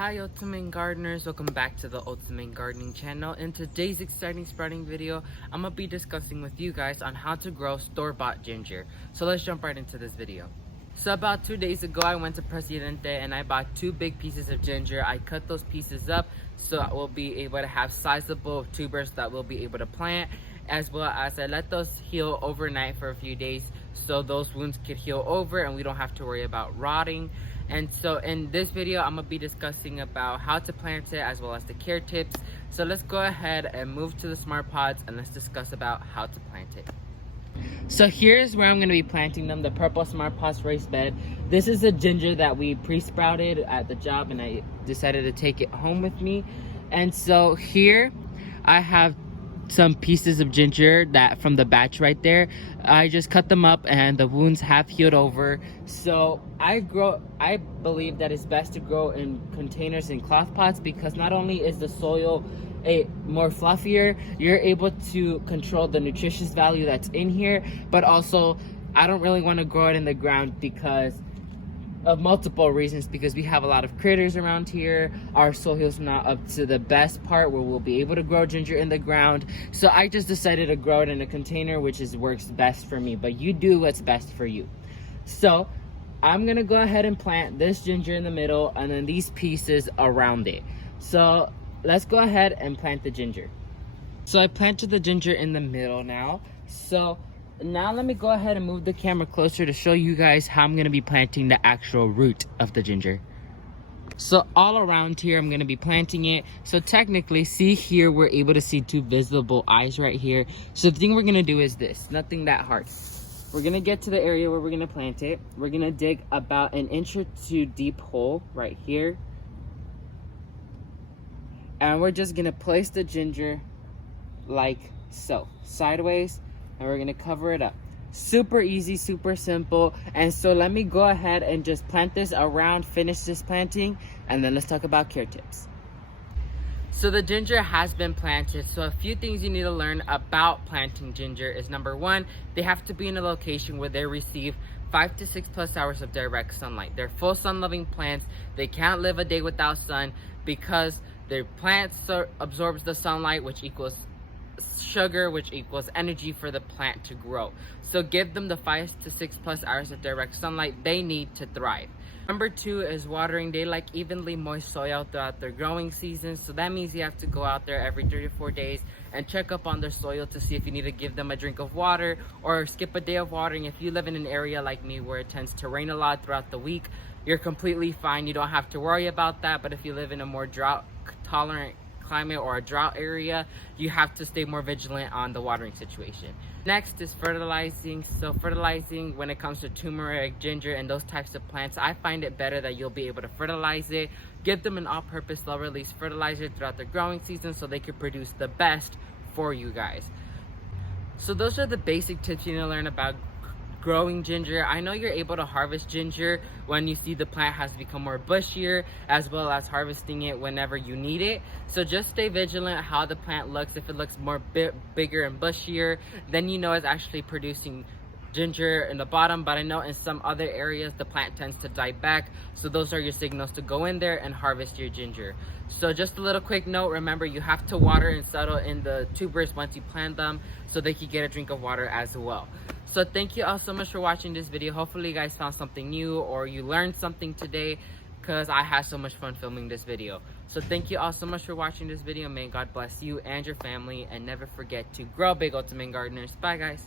Hi Ultimate Gardeners, welcome back to the Ultimate Gardening channel. In today's exciting sprouting video, I'm going to be discussing with you guys on how to grow store-bought ginger. So let's jump right into this video. So about 2 days ago, I went to Presidente and I bought 2 big pieces of ginger. I cut those pieces up so I will be able to have sizable tubers that we'll be able to plant, as well as I let those heal overnight for a few days so those wounds could heal over and we don't have to worry about rotting. And so in this video, I'm gonna be discussing about how to plant it as well as the care tips. So let's go ahead and move to the smart pods and let's discuss about how to plant it. So here's where I'm going to be planting them, the purple smart pots raised bed. This is a ginger that we pre-sprouted at the job and I decided to take it home with me. And so here I have some pieces of ginger that from the batch right there. I just cut them up and the wounds have healed over. So I believe that it's best to grow in containers and cloth pots, because not only is the soil more fluffier, you're able to control the nutritious value that's in here, but also I don't really want to grow it in the ground because of multiple reasons, because we have a lot of critters around here. Our soil's not up to the best part where we'll be able to grow ginger in the ground. So I just decided to grow it in a container, which works best for me, but you do what's best for you. So I'm gonna go ahead and plant this ginger in the middle and then these pieces around it. So let's go ahead and plant the ginger. So I planted the ginger in the middle now. So now let me go ahead and move the camera closer to show you guys how I'm going to be planting the actual root of the ginger. So all around here, I'm going to be planting it. So technically, see here, we're able to see 2 visible eyes right here. So the thing we're going to do is this, nothing that hard. We're going to get to the area where we're going to plant it. We're going to dig about 1 inch or 2 deep hole right here. And we're just going to place the ginger like so, sideways. And we're gonna cover it up. Super easy, super simple. And so let me go ahead and just plant this around, finish this planting, and then let's talk about care tips. So the ginger has been planted. So a few things you need to learn about planting ginger is, number 1, they have to be in a location where they receive 5 to 6 plus hours of direct sunlight. They're full sun loving plants. They can't live a day without sun because their plants absorbs the sunlight, which equals sugar, which equals energy for the plant to grow. So give them the 5 to 6 plus hours of direct sunlight they need to thrive. Number 2 is watering. They like evenly moist soil throughout their growing season, so that means you have to go out there every 3 to 4 days and check up on their soil to see if you need to give them a drink of water or skip a day of watering. If you live in an area like me where it tends to rain a lot throughout the week, you're completely fine. You don't have to worry about that. But if you live in a more drought tolerant climate or a drought area, you have to stay more vigilant on the watering situation. Next is fertilizing. So fertilizing, when it comes to turmeric, ginger, and those types of plants, I find it better that you'll be able to fertilize it. Give them an all-purpose low release fertilizer throughout their growing season so they can produce the best for you guys. So those are the basic tips you need to learn about growing ginger. I know you're able to harvest ginger when you see the plant has become more bushier, as well as harvesting it whenever you need it. So just stay vigilant how the plant looks. If it looks more bigger and bushier, then you know it's actually producing ginger in the bottom. But I know in some other areas the plant tends to die back, so those are your signals to go in there and harvest your ginger. So just a little quick note, remember you have to water and settle in the tubers once you plant them so they can get a drink of water as well. So thank you all so much for watching this video. Hopefully you guys found something new or you learned something today, because I had so much fun filming this video. So thank you all so much for watching this video. May God bless you and your family, and never forget to grow big, Ultimate Gardeners. Bye guys.